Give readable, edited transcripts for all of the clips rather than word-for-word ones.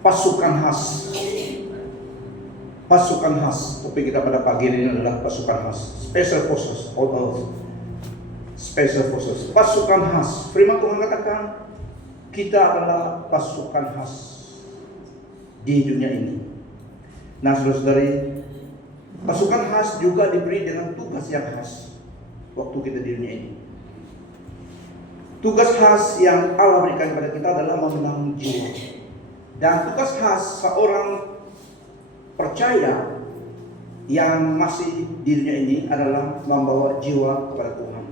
pasukan khas. Pasukan khas. Topik kita pada pagi ini adalah pasukan khas. Special Forces on Earth. Special Forces. Pasukan khas. Firman Tuhan katakan, kita adalah pasukan khas di dunia ini. Nah, saudara-saudari, pasukan khas juga diberi dengan tugas yang khas waktu kita di dunia ini. Tugas khas yang Allah berikan kepada kita adalah memenang jiwa. Dan tugas khas seorang percaya yang masih di dunia ini adalah membawa jiwa kepada Tuhan.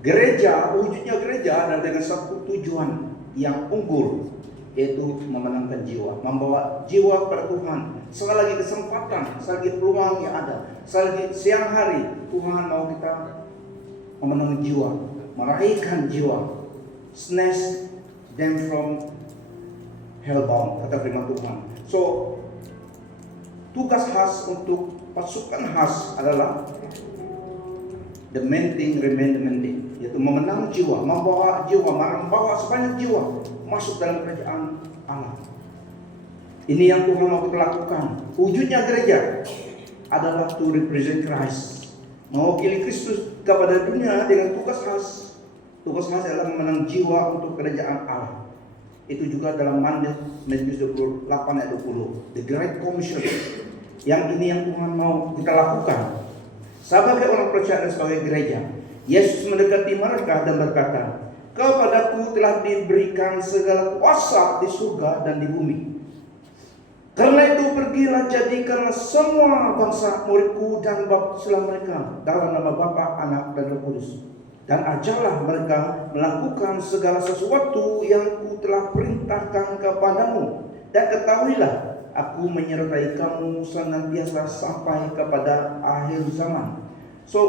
Gereja, wujudnya gereja adalah dengan satu tujuan yang unggul, yaitu memenangkan jiwa, membawa jiwa kepada Tuhan. Selagi kesempatan, selagi peluang yang ada, selagi siang hari, Tuhan mau kita memenangkan jiwa, meraihkan jiwa, snatch them from hellbound, kata firman Tuhan. So, tugas khas untuk pasukan khas adalah the main thing remain the main thing, yaitu memenang jiwa, membawa jiwa, membawa sebanyak jiwa masuk dalam kerajaan Allah. Ini yang Tuhan mau kita lakukan. Wujudnya gereja adalah to represent Christ, mewakili Kristus kepada dunia dengan tugas khas. Tugas khas adalah memenang jiwa untuk kerajaan Allah. Itu juga dalam Matius 28 ayat 20, the Great Commission. Yang ini yang Tuhan mau kita lakukan. Sebagai orang percaya dan sebagai gereja, Yesus mendekati mereka dan berkata, "Kepadaku telah diberikan segala kuasa di surga dan di bumi. Karena itu pergilah jadikanlah semua bangsa muridku dan baptislah mereka dalam nama Bapa, Anak dan Roh Kudus. Dan ajarlah mereka melakukan segala sesuatu yang ku telah perintahkan kepadamu. Dan ketahuilah, aku menyertai kamu senantiasa sampai kepada akhir zaman." So,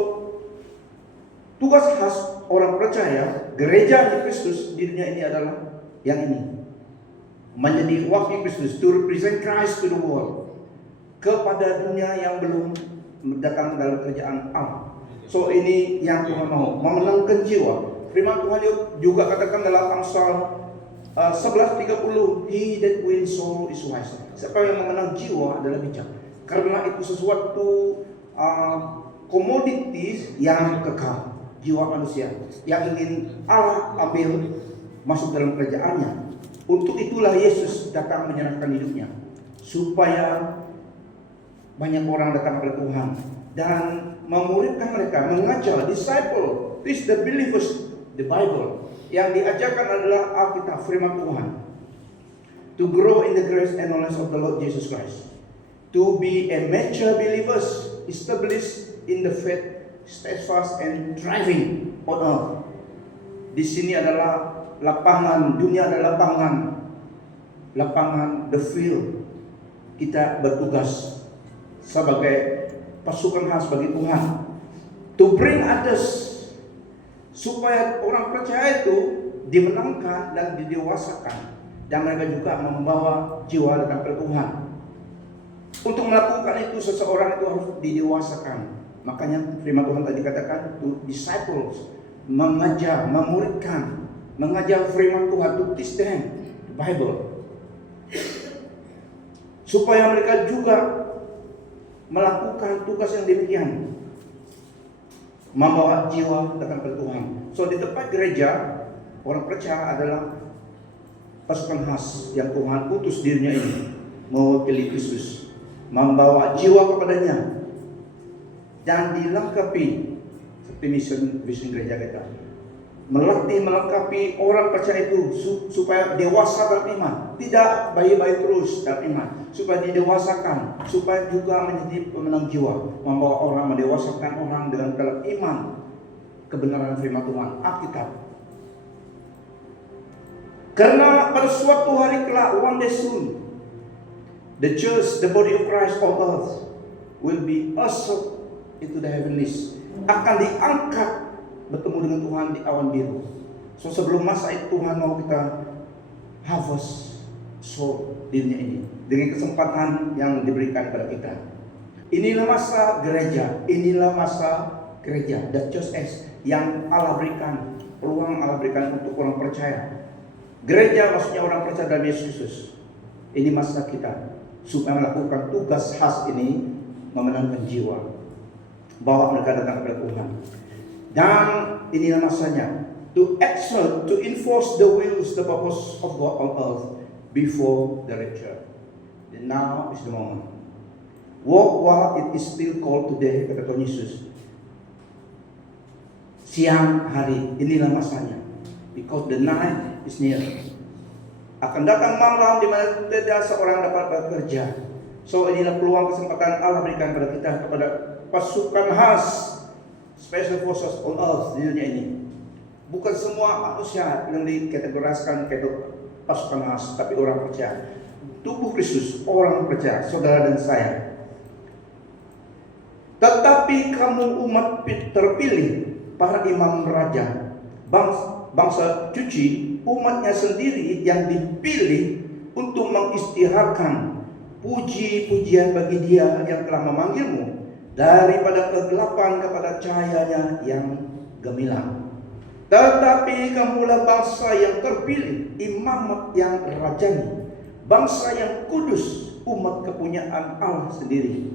tugas khas orang percaya, gereja di Kristus di dunia ini adalah yang ini. Menjadi wakil Kristus, to represent Christ to the world. Kepada dunia yang belum datang dalam kerajaan Allah. So, ini yang Tuhan mau, memenangkan jiwa. Firman Tuhan juga katakan dalam Amsal 11:30, "He that wins soul is wise." Siapa yang memenang jiwa adalah bijak. Karena itu sesuatu komoditis yang kekal, jiwa manusia yang ingin Allah ambil masuk dalam kerajaannya. Untuk itulah Yesus datang menyerahkan hidupnya supaya banyak orang datang kepada Tuhan dan memuridkan mereka, mengajar, disciple, teach the believers the Bible. Yang diajarkan adalah Alkitab, firman Tuhan. To grow in the grace and knowledge of the Lord Jesus Christ. To be a mature believers, established in the faith, steadfast and thriving on earth. Di sini adalah lapangan, dunia adalah lapangan the field. Kita bertugas sebagai pasukan khas bagi Tuhan. To bring others, supaya orang percaya itu dimenangkan dan didewasakan, dan mereka juga membawa jiwa datang ke Tuhan. Untuk melakukan itu seseorang itu harus didewasakan. Makanya firman Tuhan tadi katakan to disciples, mengajar, memuridkan, mengajar firman Tuhan, to teach them the Bible, supaya mereka juga melakukan tugas yang demikian, membawa jiwa datang ke Tuhan. So, di tempat gereja, orang percaya adalah pasukan khas yang Tuhan utus di dunia ini, mewakili Kristus, membawa jiwa kepadanya, dan dilengkapi seperti mission gereja kita, melengkapi orang percaya itu supaya dewasa dalam iman, tidak bayi-bayi terus dalam iman, supaya didewasakan, supaya juga menjadi pemenang jiwa, membawa orang, mendewasakan orang dengan dalam iman kebenaran firman Tuhan, Alkitab. Karena pada suatu hari kelak, one day soon, the church, the body of Christ on earth will be ushered into the heavenlies, akan diangkat bertemu dengan Tuhan di awan biru. So, sebelum masa itu Tuhan mau kita harvest soul di dunia ini dengan kesempatan yang diberikan kepada kita. Inilah masa gereja, the church age yang Allah berikan, peluang Allah berikan untuk orang percaya. Gereja maksudnya orang percaya dalam Yesus Kristus. Ini masa kita supaya melakukan tugas khas ini, memenangkan jiwa, bawa mereka datang kepada Tuhan. Dan inilah masanya to exert, to enforce the wills, the purpose of God on earth before the rapture. And now is the moment. Walk while it is still called today, kata Tuhan Yesus. Siang hari, inilah masanya. Because the night is near. Akan datang malam di mana tidak seorang dapat bekerja. So inilah peluang kesempatan Allah berikan kepada kita, kepada pasukan khas, special forces on earth di dunia ini. Bukan semua manusia yang dikategoriskan pasukan khas, tapi orang percaya. Tubuh Kristus, orang percaya, saudara dan saya. Tetapi kamu umat terpilih, para imam raja, bangsa suci, umatnya sendiri yang dipilih untuk mengisytiharkan puji-pujian bagi Dia yang telah memanggilmu daripada kegelapan kepada cahayanya yang gemilang. Tetapi kamulah bangsa yang terpilih, imam yang rajani, bangsa yang kudus, umat kepunyaan Allah sendiri,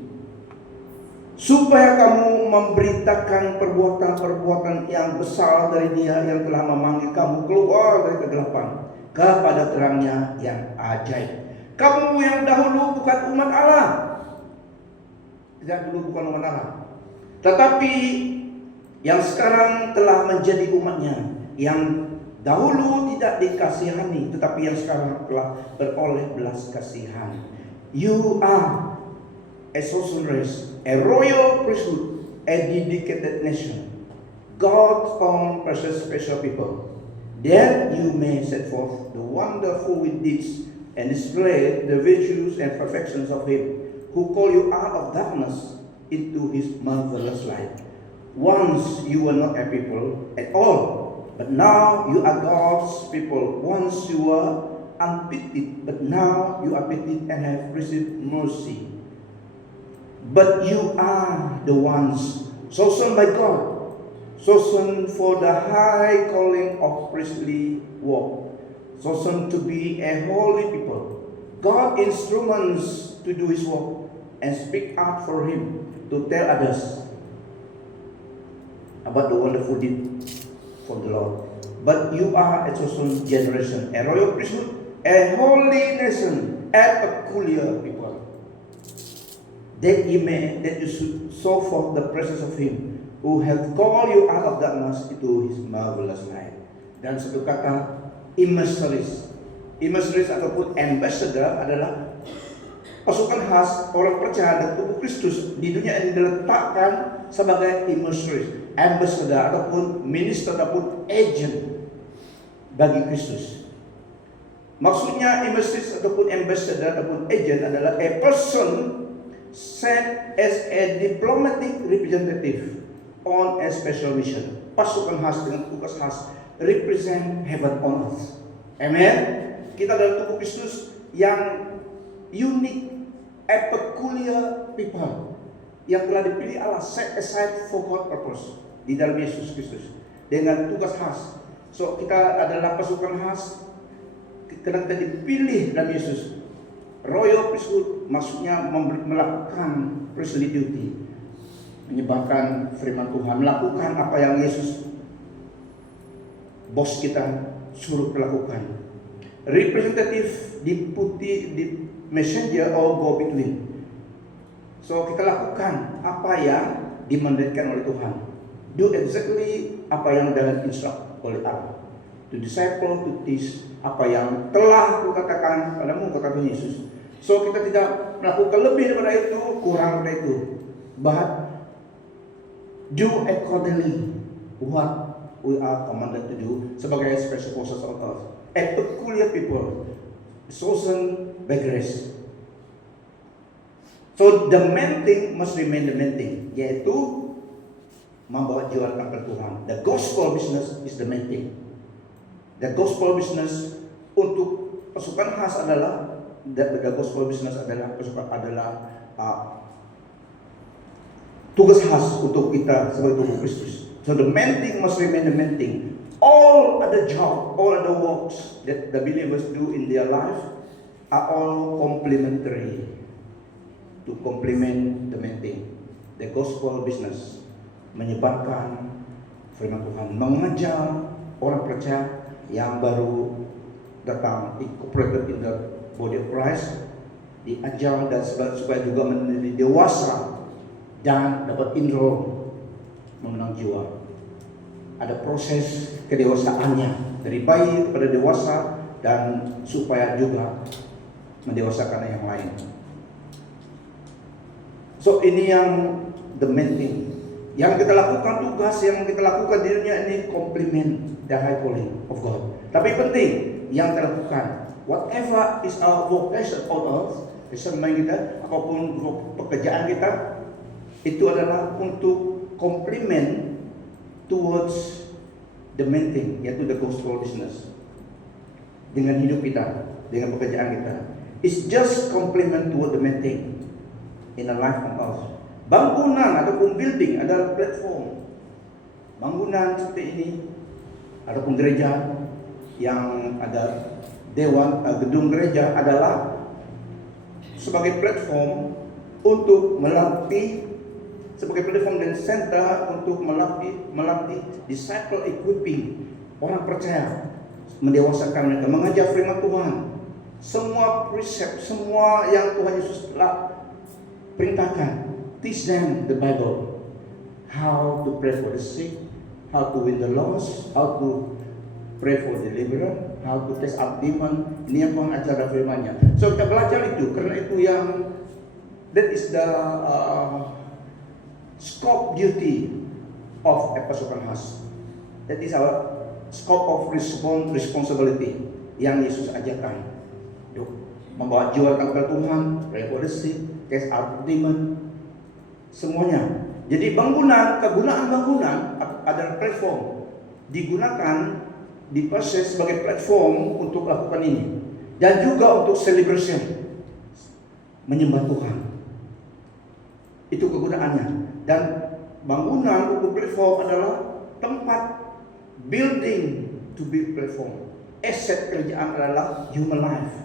supaya kamu memberitakan perbuatan-perbuatan yang besar dari Dia yang telah memanggil kamu keluar dari kegelapan kepada terangnya yang ajaib. Kamu yang dahulu bukan umat Allah, tidak dulu bukan umat Allah, tetapi yang sekarang telah menjadi umatnya, yang dahulu tidak dikasihani, tetapi yang sekarang telah beroleh belas kasihan. You are a chosen race, a royal priesthood, a dedicated nation, God's own precious special people, that you may set forth the wonderful deeds and display the virtues and perfections of Him who called you out of darkness into His marvelous light. Once you were not a people at all, but now you are God's people. Once you were unpitied, but now you are pitied and have received mercy. But you are the ones chosen by God, chosen for the high calling of priestly work, chosen to be a holy people, God's instruments to do His work and speak out for Him, to tell others about the wonderful deed for the Lord. But you are a chosen generation, a royal priesthood, a holy nation, a peculiar people, that you should show forth the presence of Him who hath called you out of darkness into His marvelous light. Dan satu kata, emissaries. Emissaries ataupun ambassador adalah pasukan khas orang percaya dan tubuh Kristus di dunia ini diletakkan sebagai emissaries, ambassador ataupun minister ataupun agent bagi Kristus. Maksudnya emissaries ataupun ambassador ataupun agent adalah a person sent as a diplomatic representative on a special mission. Pasukan khas dengan tugas khas, represent heaven on earth. Amen. Kita adalah tubuh Kristus yang unik, a peculiar people, yang telah dipilih Allah, set aside for God purpose di dalam Yesus Kristus dengan tugas khas. So kita adalah pasukan khas karena kita dipilih dalam Yesus. Royal priesthood maksudnya melakukan priestly duty, menyebarkan firman Tuhan, melakukan apa yang Yesus bos kita suruh lakukan. Representative, deputy, messenger or go between. So kita lakukan apa yang dimandatkan oleh Tuhan. Do exactly apa yang dalam instruct oleh Allah. To disciple, to teach apa yang telah kukatakan padamu, kata Tuhan Yesus. So kita tidak melakukan lebih daripada itu, kurang daripada itu. But do accordingly what we are commanded to do sebagai special forces on earth. A peculiar people, chosen by grace. So the main thing must remain the main thing, yaitu membawa jiwa kepada Tuhan. The gospel business is the main thing. The gospel business untuk pasukan khas adalah the gospel business adalah tugas khas untuk kita sebagai tubuh Kristus. So the main thing must remain the main thing. All other job, all other works that the believers do in their life are all complementary to complement the main thing, the gospel business, menyebarkan firman Tuhan, mengajar orang percaya yang baru datang incorporated in the body of Christ, diajar dan supaya juga menjadi dewasa dan dapat enroll mengenang jiwa. Ada proses kedewasaannya dari bayi kepada dewasa dan supaya juga mendewasakan yang lain. So ini yang the main thing. Yang kita lakukan, tugas yang kita lakukan di dunia ini complement the high calling of God. Tapi penting yang kita lakukan, whatever is our vocation on earth, kesenangan kita, apapun pekerjaan kita, itu adalah untuk complement towards the main thing, yaitu the gospel business. Dengan hidup kita, dengan pekerjaan kita, it's just complement toward the main thing in a life on earth. Bangunan ataupun building adalah platform. Bangunan seperti ini ataupun gereja yang ada gedung gereja adalah sebagai platform untuk melatih, sebagai platform dan center untuk melatih disciple equipping orang percaya, mendewasakan mereka, mengajar firman Tuhan. Semua precept, semua yang Tuhan Yesus telah perintahkan. Teach them the Bible, how to pray for the sick, how to win the lost, how to pray for deliverance, how to cast out demon. Ini yang Tuhan ajar dalam firman-Nya. So kita belajar itu, karena itu yang that is the scope duty of Apostle Penhas. That is our scope of responsibility yang Yesus ajarkan. Membawa jiwa kepada Tuhan, pray for the sick, cast out demon, semuanya. Jadi kegunaan bangunan adalah platform, digunakan, diproses sebagai platform untuk lakukan ini, dan juga untuk celebration, menyembah Tuhan. Itu kegunaannya. Dan bangunan untuk platform adalah tempat building to build platform. Aset kerjaan adalah human life,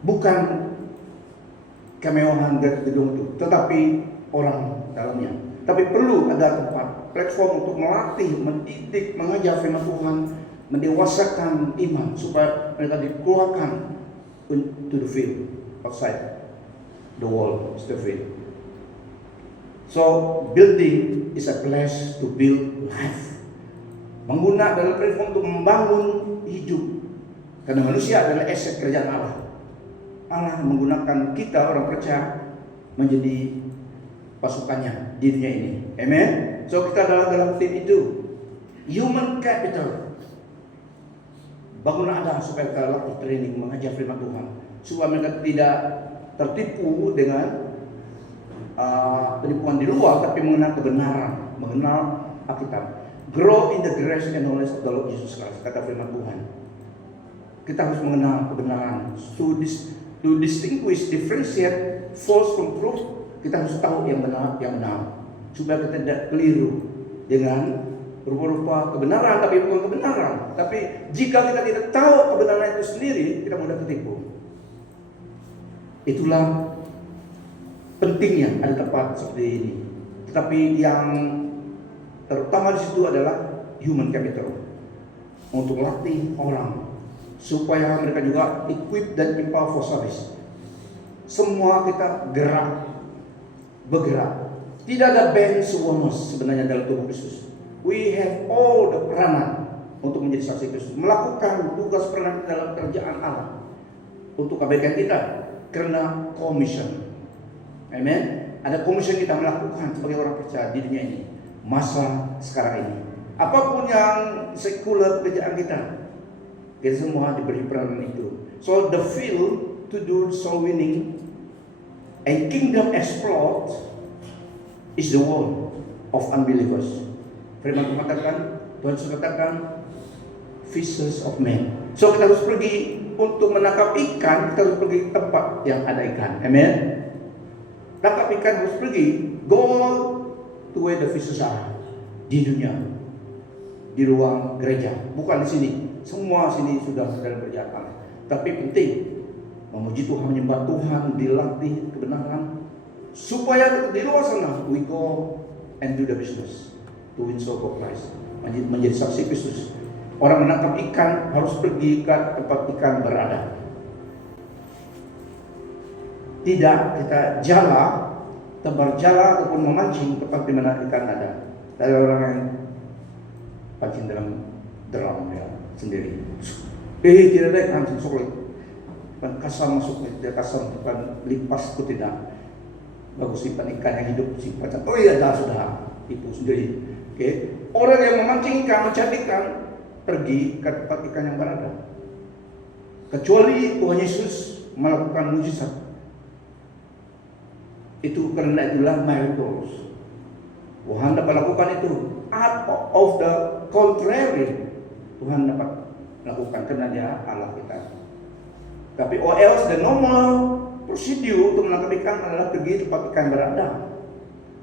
bukan kemewahan gedung itu, tetapi orang dalamnya. Tapi perlu ada tempat platform untuk melatih, mendidik, mengajar firman Tuhan, mendewasakan iman supaya mereka dikeluarkan to the field, outside the wall, the field. So building is a place to build life. Bangunan adalah platform untuk membangun hidup, karena manusia adalah aset kerjaan Allah. Allah menggunakan kita orang percaya menjadi pasukannya di dunia ini. Amen. So kita adalah dalam tim itu. Human capital. Bangunan ada supaya kita latih training mengajar firman Tuhan, supaya mereka tidak tertipu dengan penipuan di luar, tapi mengenal kebenaran, mengenal Alkitab. Grow in the grace and knowledge of the Lord Jesus Christ, kata firman Tuhan. Kita harus mengenal kebenaran. To distinguish, differentiate false from truth, kita harus tahu yang benar, supaya kita tidak keliru dengan rupa-rupa kebenaran, tapi bukan kebenaran. Tapi jika kita tidak tahu kebenaran itu sendiri, kita mudah tertipu. Itulah pentingnya ada tempat seperti ini. Tetapi yang terutama di situ adalah human capital, untuk latih orang supaya mereka juga equip dan empower for service. Semua kita bergerak. Tidak ada band suwonos sebenarnya dalam tubuh Kristus. We have all the peranan untuk menjadi saksi Kristus, melakukan tugas peranan dalam kerjaan Allah untuk kebaikan kita, karena commission. Amen. Ada commission kita melakukan sebagai orang percaya di dunia ini, masa sekarang ini. Apapun yang sekuler pekerjaan kita semua diberi peranan itu. So the field to do soul winning and kingdom exploit is the world of unbelievers. Firman Tuhan katakan fishers of men. So kita harus pergi untuk menangkap ikan, kita harus pergi ke tempat yang ada ikan. Amen. Tangkap ikan harus pergi, go to where the fishers are, di dunia, di ruang gereja, bukan di sini. Semua sini sudah dalam kerjaan Allah. Tapi penting memuji Tuhan, menyembah Tuhan, dilatih kebenaran, supaya di luar sana we go and do the business to win soul for Christ, menjadi saksi Kristus. Orang menangkap ikan harus pergi ke tempat ikan berada. Tidak kita tebar jala ataupun memancing tempat di mana ikan ada. Dari orang yang pancing dalam drum ya sendiri. Tidak ada ikan sulit. Bukan kasar masuk, tidak kasar, bukan lipas itu tidak. Bagus simpan ikan yang hidup, simpan. Oh iya, sudah itu sendiri. Oke. Orang yang memancing ikan, mencari ikan, pergi ke tempat ikan yang berada. Kecuali Tuhan Yesus melakukan mujizat. Itu karena itulah miracles. Tuhan dapat lakukan itu. Out of the contrary, Tuhan dapat lakukan karena Dia Allah kita. Tapi or else the normal procedure untuk menangkap ikan adalah pergi tempat ikan berada.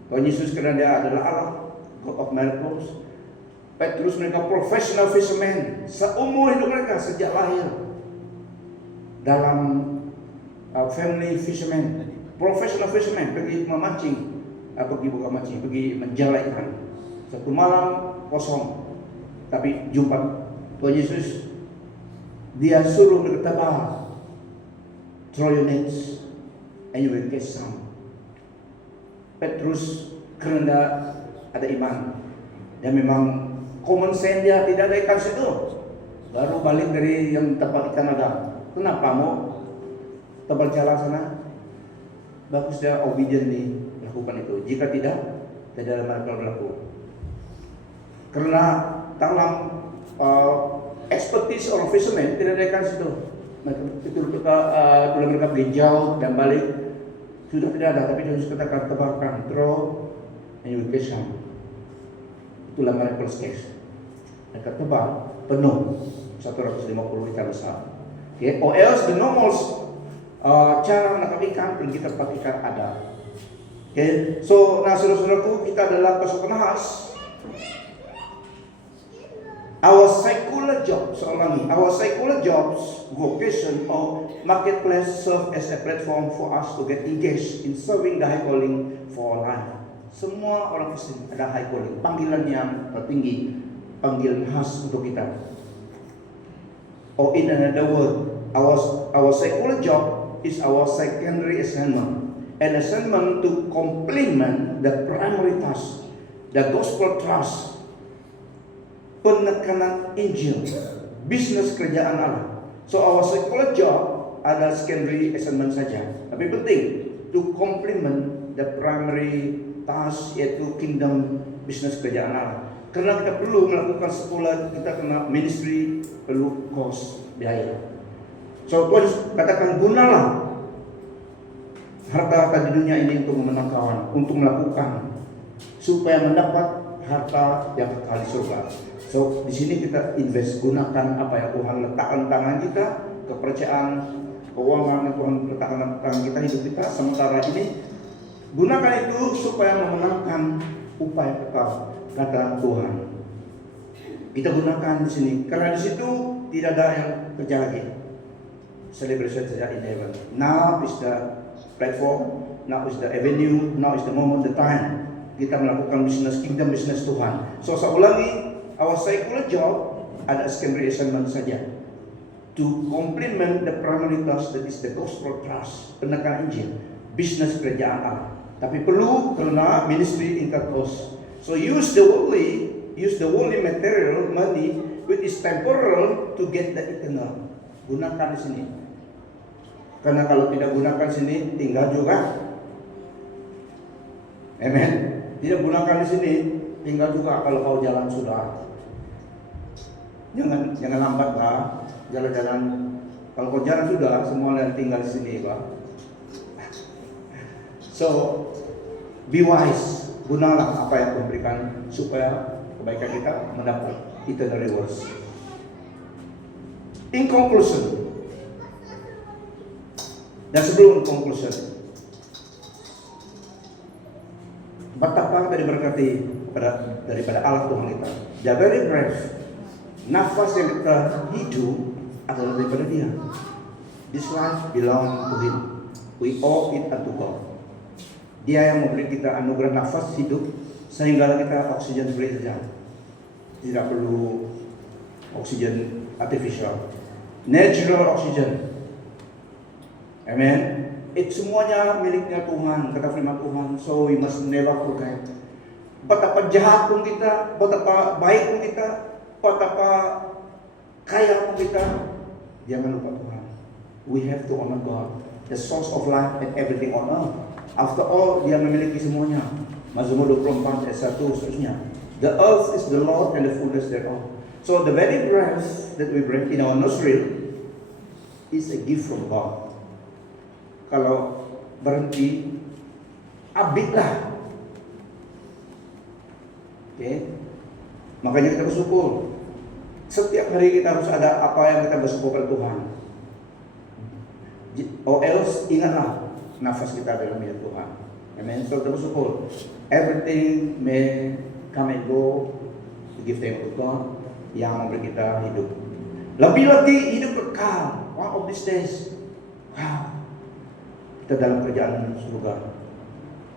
Tuhan Yesus karena Dia adalah Allah, God of miracles. Petrus mereka professional fishermen seumur hidup mereka sejak lahir dalam family fishermen, professional fishermen, pergi memancing, bukan mancing, pergi menjala ikan. Satu malam kosong, tapi jumpa Tuhan Yesus, Dia suruh mereka tabah, throw your nets and you will catch some. Petrus karena ada iman dan memang common sense dia, tidak ada ikan situ. Baru balik dari yang tempat ikan ada. Kenapa mau tebal jalan sana? Bagus dia obedient nih lakukan itu. Jika tidak ada masalah berlaku. Karena dalam expertise orang fisherman tidak ada ikan situ. Mereka pergi jauh dan balik sudah tidak ada, tapi Yesus katakan tebarkan, throw and you will catch some. Itulah miraculous case. Mereka tebal penuh 150 ikan besar. Okay. Or else the normal cara menangkap ikan pergi tempat ikan ada. Okay. So, saudara-saudaraku, kita adalah pasukan khas. Our secular jobs, vocation or marketplace serve as a platform for us to get engaged in serving the high calling for life. Semua orang Kristen ada high calling, panggilan yang tertinggi, panggilan khas untuk kita. Or in another word, our secular job is our secondary assignment, an assignment to complement the primary task, the gospel trust, penekanan Injil, bisnis kerajaan Allah. So our secular job adalah secondary assignment saja, tapi penting to complement the primary task, yaitu kingdom bisnis kerajaan Allah. Karena kita perlu melakukan sekolah, kita kena ministry, perlu cost biaya. So Tuhan katakan gunalah harta-harta di dunia ini untuk memenang kawan, untuk melakukan supaya mendapat harta yang kekal di surga. So di sini kita invest, gunakan apa yang Tuhan letakkan tangan kita, kepercayaan, keuangan yang Tuhan letakkan tangan kita, hidup kita sementara ini, gunakan itu supaya memenangkan upaya kekal, kata Tuhan. Kita gunakan di sini karena di situ tidak ada yang kerja lagi. Celebration saja in heaven. Now is the platform, now is the avenue, now is the moment, the time kita melakukan bisnis kingdom, bisnis Tuhan. So saya ulangi, our secular job ada secondary assignment saja to complement the primary task, that is the gospel trust, penekanan Injil, bisnis kerajaan Allah. Tapi perlu karena ministry intercourse. So use the worldly material money which is temporal to get the eternal. Gunakan di sini. Karena kalau tidak gunakan sini tinggal juga. Amen. Tidak gunakan di sini tinggal juga kalau kau jalan sudah. Jangan lambat lah. Jalan-jalan. Kalau kau jalan sudah, semua yang tinggal di sini, Pak. So be wise. Gunalah apa yang Tuhan berikan supaya kebaikan kita mendapat eternal rewards. In conclusion, dan sebelum conclusion, betapa kita diberkati daripada Allah Tuhan kita. The very breath, nafas yang kita hidup adalah daripada Dia. This life belong to Him. We owe it unto God. Dia yang memberi kita anugerah nafas hidup sehingga kita oksigen free saja. Tidak perlu oksigen artificial. Natural oxygen. Amen. Itu semuanya miliknya Tuhan, kata firman Tuhan. So we must never forget. Betapa jahat pun kita, betapa baik pun kita, betapa kaya pun kita, jangan lupa Tuhan. We have to honor God, the source of life and everything on earth. After all, Dia memiliki semuanya. Mazmur 24 ayat 1 seterusnya. The earth is the Lord and the fullness thereof. So the very breath that we breathe in our nostril is a gift from God. Kalau berhenti, abitlah. Okay? Makanya kita bersyukur. Setiap hari kita harus ada apa yang kita bersyukur kepada Tuhan. Or else, ingatlah nafas kita dalam milik Tuhan. Amen. So kita bersyukur. Everything may come and go. To give thanks to God yang memberi kita hidup. Lebih lagi hidup kekal. One of these days. Wow. Kita dalam kerjaan surga.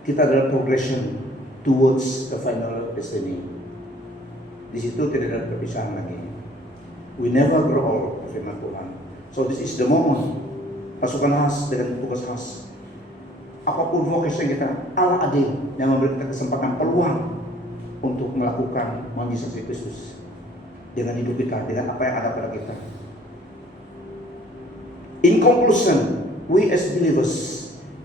Kita dalam progression towards the final destiny. Di situ tidak ada perpisahan lagi. We never grow old, firman Tuhan. So this is the moment. Pasukan khas dengan tugas khas. Apapun vocation kita, Allah adil yang memberi kita kesempatan peluang untuk melakukan mujizat Kristus dengan hidup kita, dengan apa yang ada pada kita. In conclusion, we as believers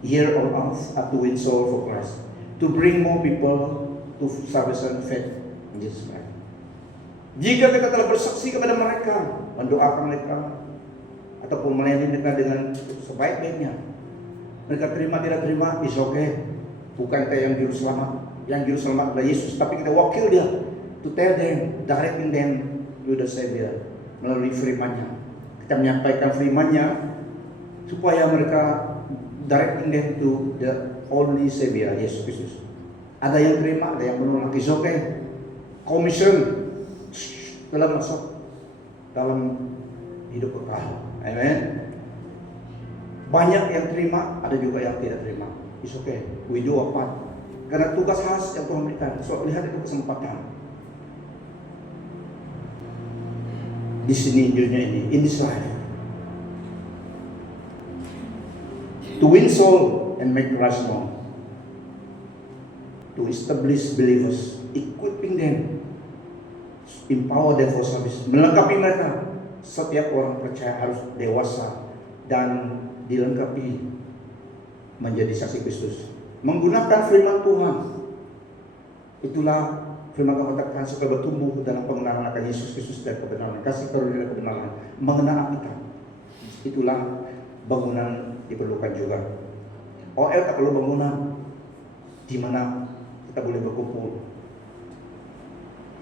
here on earth are to win soul for Christ, to bring more people to salvation faith in Jesus Christ. Jika kita telah bersaksi kepada mereka, mendoakan mereka, ataupun melayani mereka dengan sebaik-baiknya, mereka terima tidak terima, is okay. Bukan kita yang juru selamat, yang juru selamat adalah Yesus, tapi kita wakil Dia to tell them, directing them to the Savior melalui firman-Nya. Kita menyampaikan firman-Nya supaya mereka directing them to the only Savior, Yesus Kristus. Ada yang terima, ada yang menolak, is okay. Commission telah masuk dalam hidup kekal. Amen. Banyak yang terima, ada juga yang tidak terima. It's okay. We do our part. Karena tugas khas yang Tuhan berikan. So lihat itu kesempatan. Di sini dunia ini, in this life. To win soul and make Christ known. To establish believers, equipping them, empower them for service, melengkapi mereka. Setiap orang percaya harus dewasa dan dilengkapi menjadi saksi Kristus. Menggunakan firman Tuhan. Itulah firman Tuhan katakan supaya bertumbuh dalam pengenalan akan Yesus Kristus dan kebenaran, kasih karunia dan kebenaran, mengenal kita. Itulah bangunan diperlukan juga. OL tak perlu bangunan di mana kita boleh berkumpul.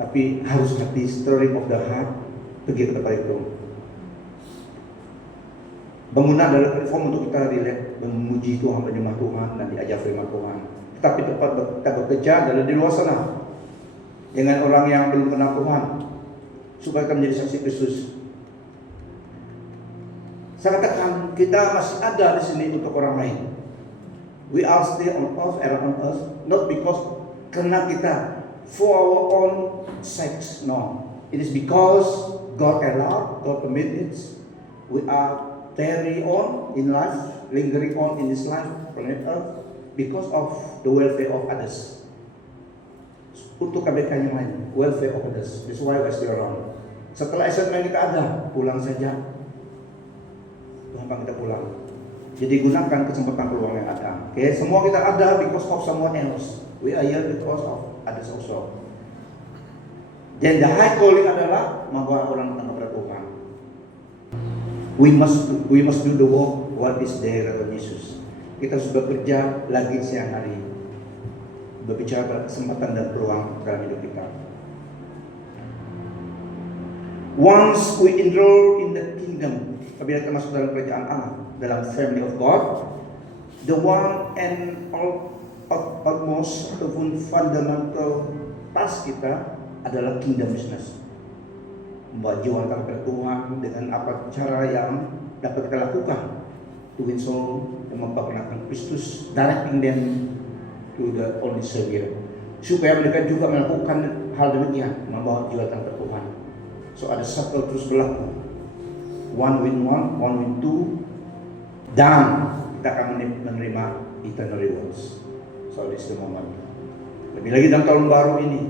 Tapi harus hati, stirring of the heart, pergi ke tempat itu. Bangunan adalah platform untuk kita relate, memuji Tuhan, menyembah Tuhan, dan diajar firman Tuhan. Tetapi tempat kita bekerja adalah di luar sana dengan orang yang belum kenal Tuhan, supaya kita menjadi saksi Kristus. Saya katakan kita masih ada di sini untuk orang lain. We are still on earth, around us, not because karena kita for our own sakes, no. It is because God allowed, God permitted. We are carry on in life, lingering on in this life, planet Earth, because of the welfare of others. Untuk kebaikan yang lain, welfare of others. That's why we still around. Setelah assignment kita ada, pulang saja. Tuhan kita pulang. Jadi gunakan kesempatan peluang yang ada. Okay, semua kita ada because of someone else. We are here because of others also. Dan the high calling adalah membawa orang datang kepada Tuhan. We must do the work what is there kata Yesus. Kita sudah bekerja lagi siang hari, berbicara pada kesempatan dan peluang dalam hidup kita. Once we enroll in the kingdom, apabila kita masuk dalam kerajaan Allah, dalam family of God, the one and almost ataupun fundamental task kita adalah kingdom business. membawa jiwa kepada Tuhan dengan apa cara yang dapat kita lakukan to win soul dan memperkenalkan Kristus, directing them to the only Savior, supaya mereka juga melakukan hal demikian, membawa jiwa kepada Tuhan. So ada satu terus berlaku, one win one win two, dan kita akan menerima eternal rewards. So this is the moment. Lebih lagi dalam tahun baru ini,